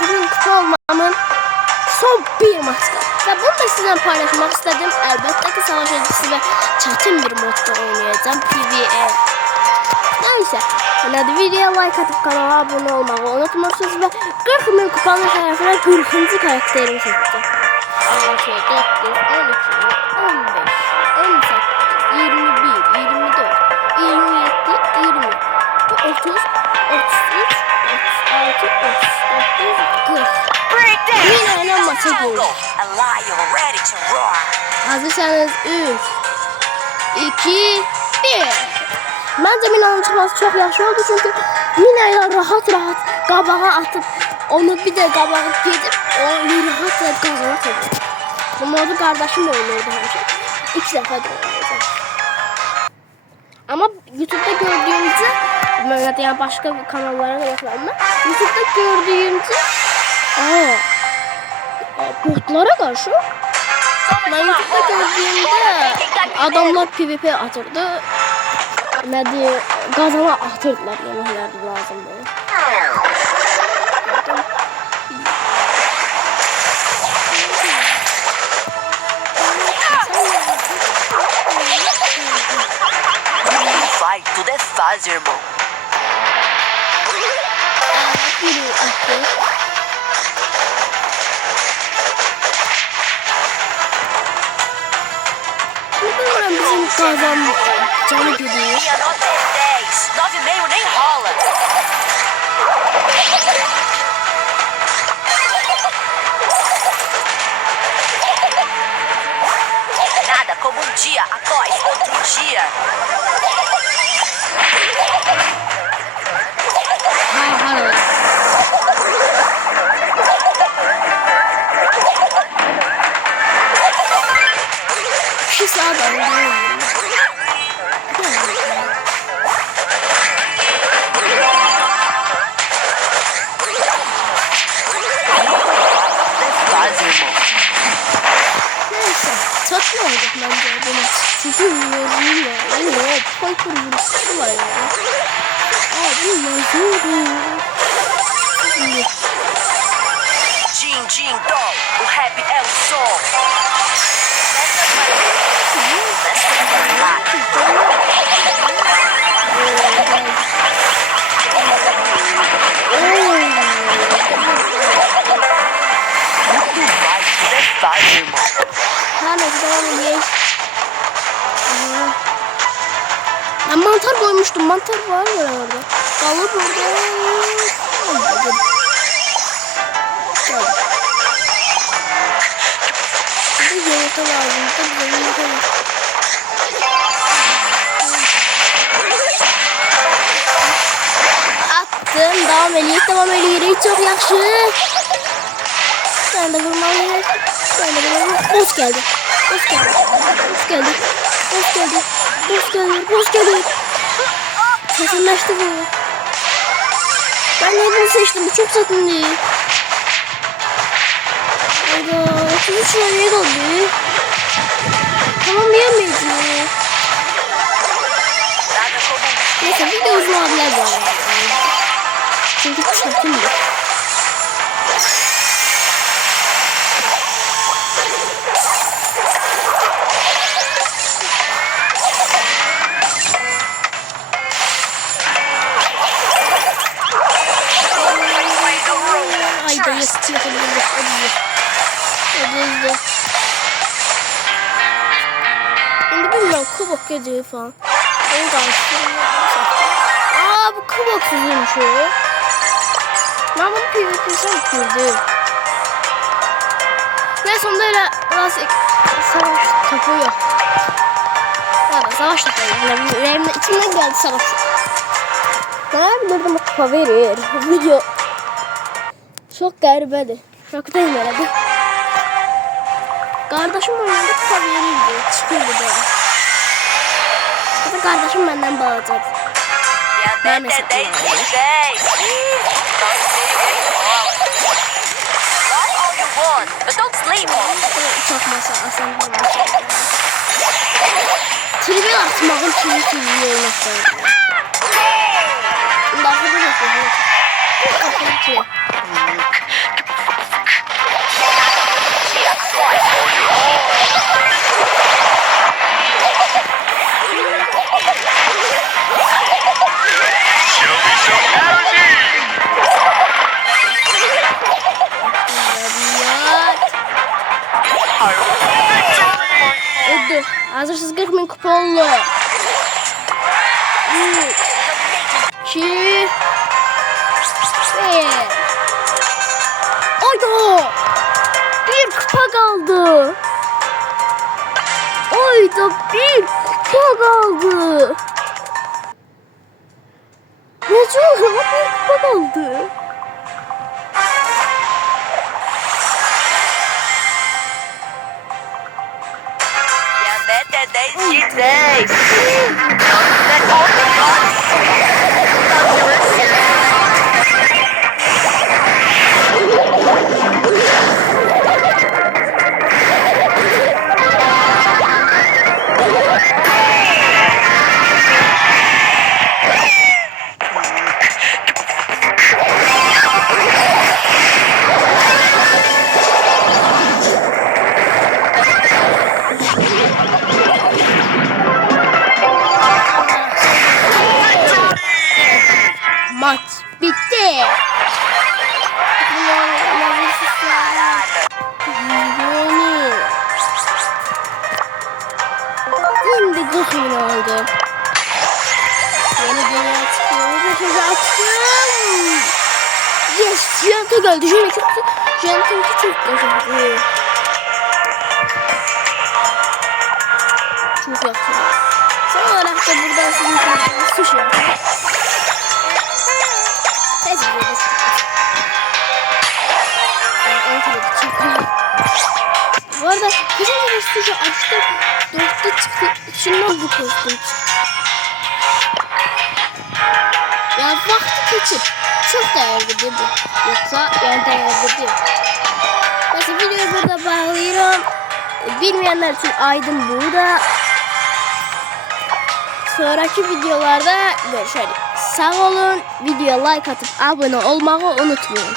40.000 kupa olmamın son bir maçı. Ve bunu da sizinle paylaşmak istedim. Elbette ki savaş öncesi ve çetin bir modda oynayacağım. PvE. Neyse. Yine de videoya like atıp kanala abone olmayı unutmazsınız ve 40.000 kupanın şerefine 40. karakterimi seçeceğim. 12, 13, 15, 18, 21, 24, 27, 20, 30, 33, 36, 39, 40. Yine maça girdik. Hazırsanız 3, 2, 1. Bence Mina'nın çıkması çok yaxşı oldu çünkü Mina'yla rahat qabağa atıp onu bir de qabağa gedib onu rahat qazanır. Bu modu kardeşim oynuyordu həmişə. 2 dəfə də oynayacağım. Ama YouTube'da gördüğümüzde yani başka kanallara da bakıyorum ben. YouTube'da gördüğümüzde botlara karşı ben YouTube'da gördüğümde adamlar PvP atırdı. Ne diye gazana atırdılar, yemeklerdi lazım böyle. Vai, tudo é fácil, irmão. Biri attı. Neden bizim kazan canı gidiyor? Minha nota é 10. 9,5 nem rola. Nada como dia após outro dia. Şu sağdan saçma olacak bence bu maç. Çünkü yorulmuyor ya. Yine Piper vuruşu var ya. Abi yazıyorum. Din Din Dom, o rap é o som. Faz, irmão. Ben mantar koymuştum. Mantar var ya orada. Kalı burada. Bir yumurta lazım. Bir yumurta var. Attım. Devam ediyoruz. Çok yaxşı. Ben de vurmalıyım. Boss geldi. Çetinleşti bu. Ben ne bunu seçtim? Bu çok çetinli. Hayda. 33 liraya kaldı. Tamam yemeyiz. Neyse bir de uzun abiler var. Çünkü çetinli. Hadi. Şimdi bilmiyorum kubok geliyor falan. Onu karıştırıyorum. Bu kuboksuzmuş o. Ben bunu PvP'sine girdim. Ve sonunda öyle klasik savaş topu yok. Yani savaş topu yok. Yani içimden geldi savaş topu. Ben bilirdim o kupa verir. Video çok qəribədir. Çok değil herhalde. Kardeşim oyunda kupa verirdi. Çıkırdı da. Hatta kardeşim benden bağlayacaktı. Ben mesela. Çok masa asan tribe atmağın kimi olmasa. Daha da Show me some parity. Victory! Öldü. Hazırsız 40 bin kupa oldu. 3, 2, 1. Oyda! Bir kupa kaldı. Oyda bir kupa kaldı. Ne çok bir kupa kaldı. Ya mete de Maç bitti. Yeni. Şimdi 40 bin oldu. Yeni dünya çıkıyor. Mesajı açtım. Yes, Janta geldi. Janta'nınki çok güzel. Çok yakın. Son olarak da buradan sizin için sushi yapayım. Bu arada güzel bir sushi açtım. 4'te çıktı. İçinden bu kostüm çıktı. Ya vakti geçip çok değerli değil mi? Yoksa yani değerli değil. Neyse videoyu burada bağlıyorum. Bilmeyenler için Aydın burada. Sonraki videolarda görüşelim. Sağ olun. Videoya like atıp abone olmayı unutmayın.